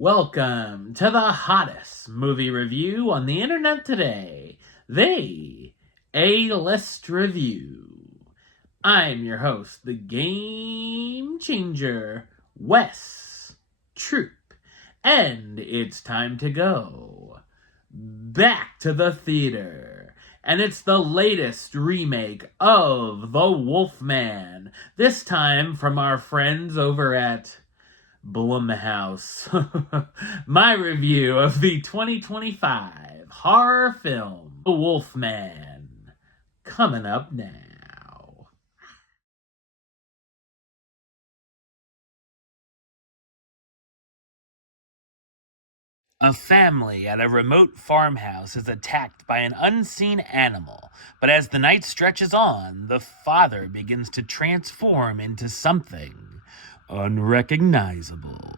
Welcome to the hottest movie review on the internet today, the A-List Review. I'm your host, the Game Changer, Wes Troop, and it's time to go back to the theater. And it's the latest remake of The Wolfman, this time from our friends over at Blumhouse. My review of the 2025 horror film The Wolfman, coming up now. A family at a remote farmhouse is attacked by an unseen animal, but as the night stretches on, the father begins to transform into something unrecognizable.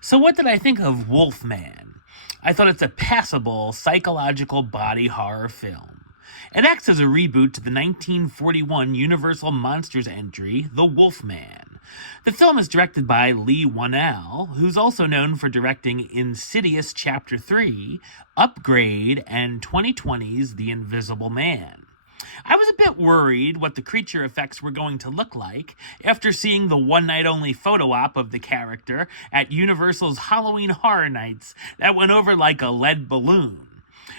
So what did I think of Wolfman? I thought it's a passable psychological body horror film. It acts as a reboot to the 1941 Universal Monsters entry, The Wolfman. The film is directed by Leigh Whannell, who's also known for directing Insidious Chapter 3, Upgrade, and 2020's The Invisible Man. I was a bit worried what the creature effects were going to look like after seeing the one-night-only photo op of the character at Universal's Halloween Horror Nights that went over like a lead balloon.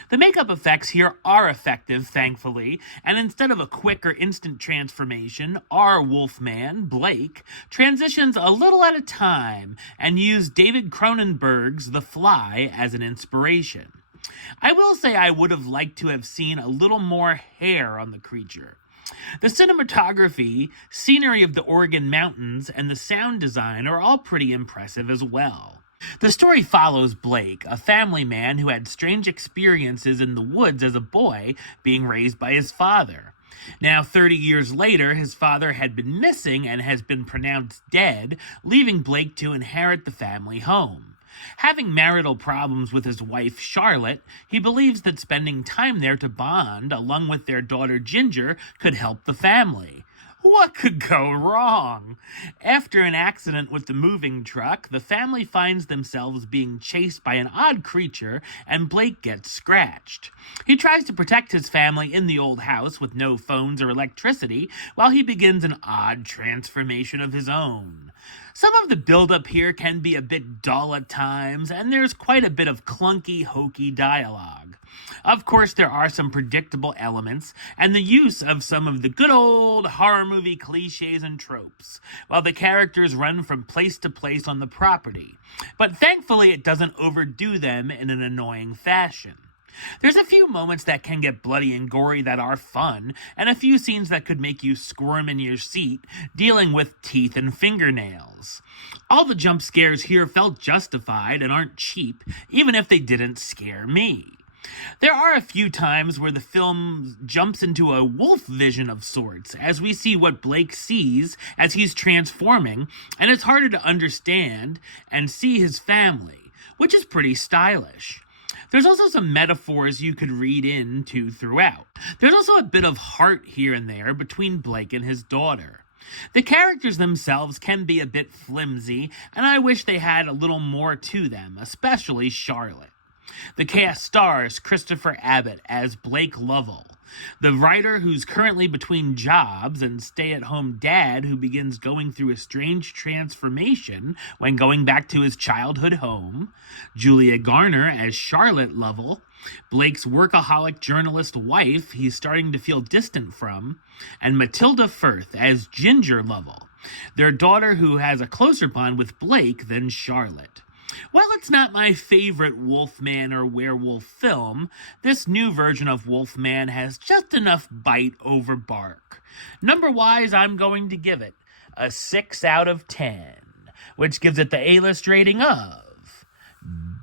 The makeup effects here are effective, thankfully, and instead of a quick or instant transformation, our Wolfman, Blake, transitions a little at a time and used David Cronenberg's The Fly as an inspiration. I will say I would have liked to have seen a little more hair on the creature. The cinematography, scenery of the Oregon mountains, and the sound design are all pretty impressive as well. The story follows Blake, a family man who had strange experiences in the woods as a boy, being raised by his father. Now, 30 years later, his father had been missing and has been pronounced dead, leaving Blake to inherit the family home. Having marital problems with his wife, Charlotte, he believes that spending time there to bond, along with their daughter Ginger, could help the family. What could go wrong? After an accident with the moving truck, the family finds themselves being chased by an odd creature, and Blake gets scratched. He tries to protect his family in the old house with no phones or electricity, while he begins an odd transformation of his own. Some of the build-up here can be a bit dull at times, and there's quite a bit of clunky, hokey dialogue. Of course, there are some predictable elements, and the use of some of the good old horror movie cliches and tropes, while the characters run from place to place on the property. But thankfully, it doesn't overdo them in an annoying fashion. There's a few moments that can get bloody and gory that are fun, and a few scenes that could make you squirm in your seat, dealing with teeth and fingernails. All the jump scares here felt justified and aren't cheap, even if they didn't scare me. There are a few times where the film jumps into a wolf vision of sorts, as we see what Blake sees as he's transforming, and it's harder to understand and see his family, which is pretty stylish. There's also some metaphors you could read into throughout. There's also a bit of heart here and there between Blake and his daughter. The characters themselves can be a bit flimsy, and I wish they had a little more to them, especially Charlotte. The cast stars Christopher Abbott as Blake Lovell, the writer who's currently between jobs and stay-at-home dad who begins going through a strange transformation when going back to his childhood home, Julia Garner as Charlotte Lovell, Blake's workaholic journalist wife he's starting to feel distant from, and Matilda Firth as Ginger Lovell, their daughter who has a closer bond with Blake than Charlotte. While it's not my favorite Wolfman or werewolf film, this new version of Wolfman has just enough bite over bark. Number-wise, I'm going to give it a 6 out of 10, which gives it the A-list rating of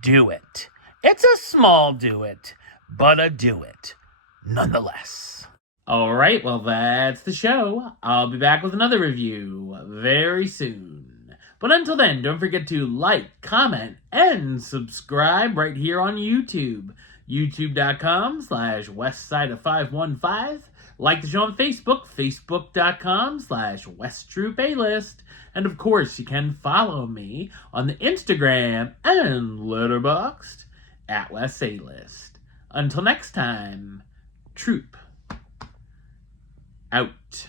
do it. It's a small do it, but a do it nonetheless. Alright, well that's the show. I'll be back with another review very soon. But until then, don't forget to like, comment, and subscribe right here on YouTube. YouTube.com/WestsideOf515 Like the show on Facebook, facebook.com/WestTroopAlist. And of course, you can follow me on the Instagram and Letterboxd at West A-List. Until next time, Troop out.